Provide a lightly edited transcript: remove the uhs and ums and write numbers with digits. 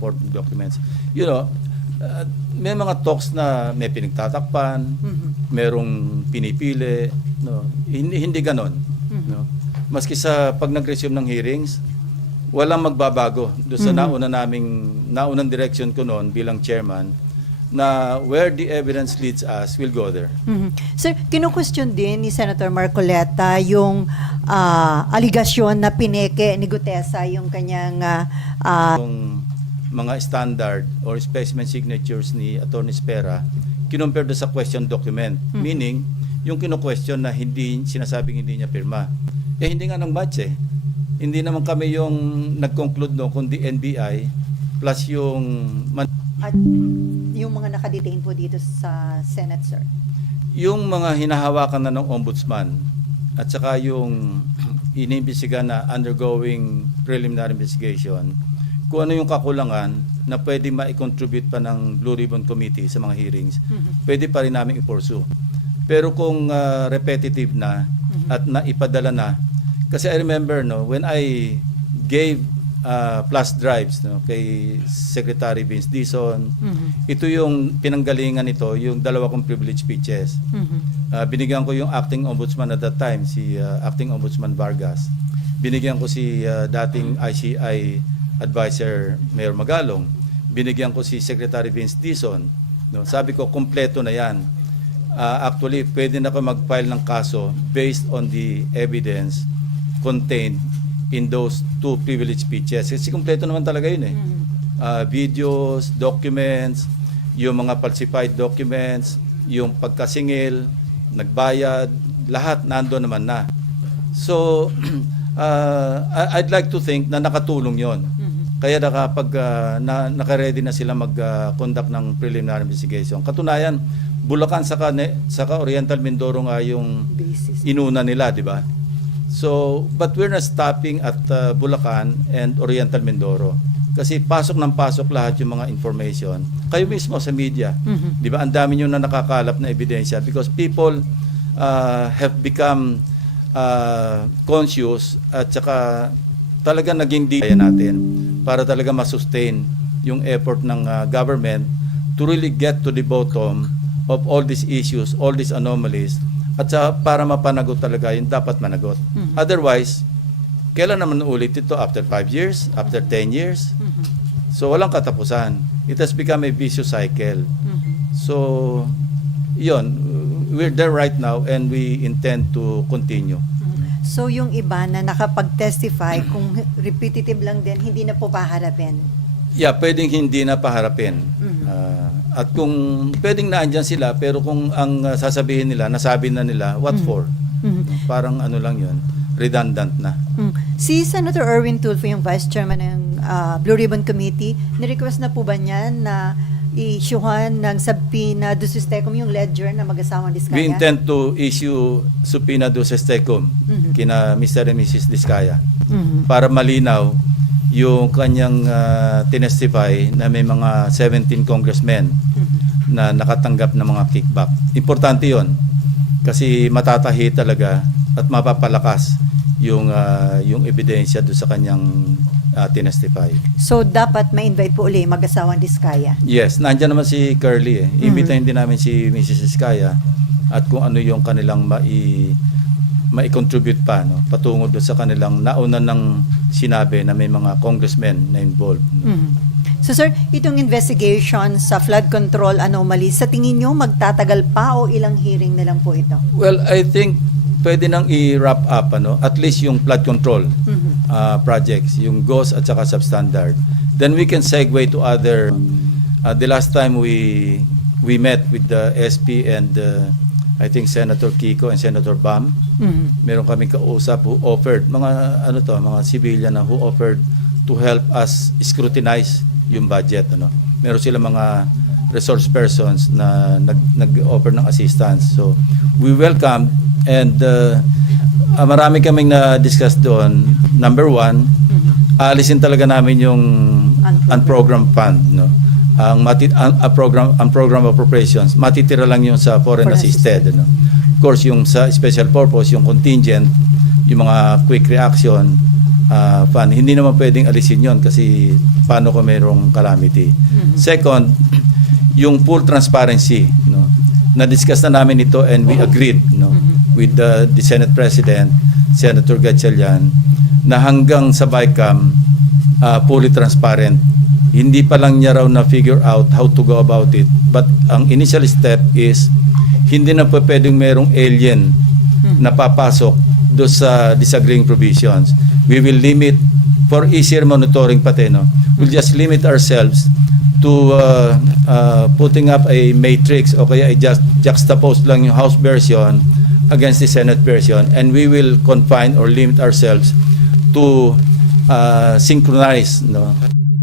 important documents. You know, may mga talks na may pinagtatakpan, merong pinipili, no? Hindi ganon. No? Maski sa pag nag-resume ng hearings, walang magbabago doon sa naunang direction ko noon bilang chairman, na where the evidence leads us, we'll go there. Sir, kinu-question din ni Senator Marcoleta yung aligasyon na pineke ni Gutesa yung kanyang Yung mga standard or specimen signatures ni Attorney Spera, kinumpare doon sa question document. Meaning, yung kinu-question na hindi sinasabing hindi niya pirma. Hindi nga nang match eh. Hindi naman kami yung nag-conclude no, kundi NBI plus yung at yung mga nakadetain po dito sa Senate, sir. yung mga hinahawakan na ng ombudsman at saka yung inimbestiga na undergoing preliminary investigation, kung ano yung kakulangan na pwede ma-contribute pa ng Blue Ribbon Committee sa mga hearings, pwede pa rin namin i-pursue. Pero kung repetitive na at naipadala na, kasi I remember no, when I gave plus drives no, kay Secretary Vince Dizon, ito yung pinanggalingan nito, yung dalawa kong privilege speeches. Binigyan ko yung acting ombudsman at that time, si acting ombudsman Vargas. Binigyan ko si dating ICI advisor Mayor Magalong. Binigyan ko si Secretary Vince Dizon. No? Sabi ko, kompleto na yan. Actually, pwede na ako mag-file ng kaso based on the evidence contained in those two privilege speeches. Kasi kompleto naman talaga yun eh. Videos, documents, yung mga falsified documents, yung pagkasingil, nagbayad, lahat nandoon naman na. So, I'd like to think na nakatulong yon. Kaya nakapag naka-ready na sila mag-conduct ng preliminary investigation. Katunayan, Bulacan saka Oriental Mindoro nga yung inuna nila, di ba? So, but we're not stopping at Bulacan and Oriental Mindoro. Kasi pasok ng pasok lahat yung mga information. Kayo mismo sa media, di ba? Ang dami nyo na nakakalap na ebidensya because people have become conscious at saka talaga naging kaya natin para talaga masustain yung effort ng government to really get to the bottom of all these issues, all these anomalies, at para mapanagot talaga yung dapat managot. Otherwise, kailan naman ulit ito? After 5 years? After 10 years? So, walang katapusan. It has become a vicious cycle. So, yun. We're there right now and we intend to continue. So, yung iba na nakapag-testify, kung repetitive lang din, hindi na po paharapin? Yeah, pwedeng hindi na paharapin. At kung pwedeng naandyan sila, pero kung ang sasabihin nila, nasabi na nila, what for? Parang ano lang yun, redundant na. Si Senator Erwin Tulfo, yung Vice Chairman ng Blue Ribbon Committee, nirequest na po ba niya na i-issuehan ng subpoena duces tecum yung ledger na mag-asawang Diskaya? We intend to issue subpoena duces tecum kina Mr. and Mrs. Diskaya para malinaw yung kanyang tinestify na may mga 17 congressmen na nakatanggap ng mga kickback. Importante yon kasi matatahi talaga at mapapalakas yung ebidensya doon sa kanyang tinestify. So, dapat ma-invite po ulit mag-asawang Diskaya? Yes, nandiyan naman si Curly eh. Imbitahin din namin si Mrs. Diskaya at kung ano yung kanilang mai-contribute pa no, patungo doon sa kanilang nauna ng sinabi na may mga congressmen na involved. So sir, itong investigation sa flood control anomaly, sa tingin nyo magtatagal pa o ilang hearing na lang po ito? Well, I think pwede nang i-wrap up at least yung flood control projects, yung GOS at saka substandard. Then we can segue to other the last time we met with the SP and I think Senator Kiko and Senator Bam. Meron kaming kausap who offered mga civilian na who offered to help us scrutinize yung budget Meron sila mga resource persons na nag-offer ng assistance. So we welcome and marami kaming na-discuss doon. Number one, alisin talaga namin yung unprogrammed fund ang program appropriations, matitira lang yung sa foreign assisted. Of course, yung sa special purpose, yung contingent, yung mga quick reaction, fund. Hindi naman pwedeng alisin yon kasi paano kung mayroong calamity. Second, yung full transparency, no? Na-discuss na namin ito and we agreed, no, with the Senate President, Senator Gatchalian, na hanggang sa BICAM, fully transparent. Hindi pa lang niya raw na figure out how to go about it. But ang initial step is hindi na pa pwedeng merong alien na papasok do sa disagreeing provisions. We will limit for easier monitoring pati, no? We'll just limit ourselves to putting up a matrix o kaya just juxtapose lang yung House version against the Senate version, and we will confine or limit ourselves to synchronize, no,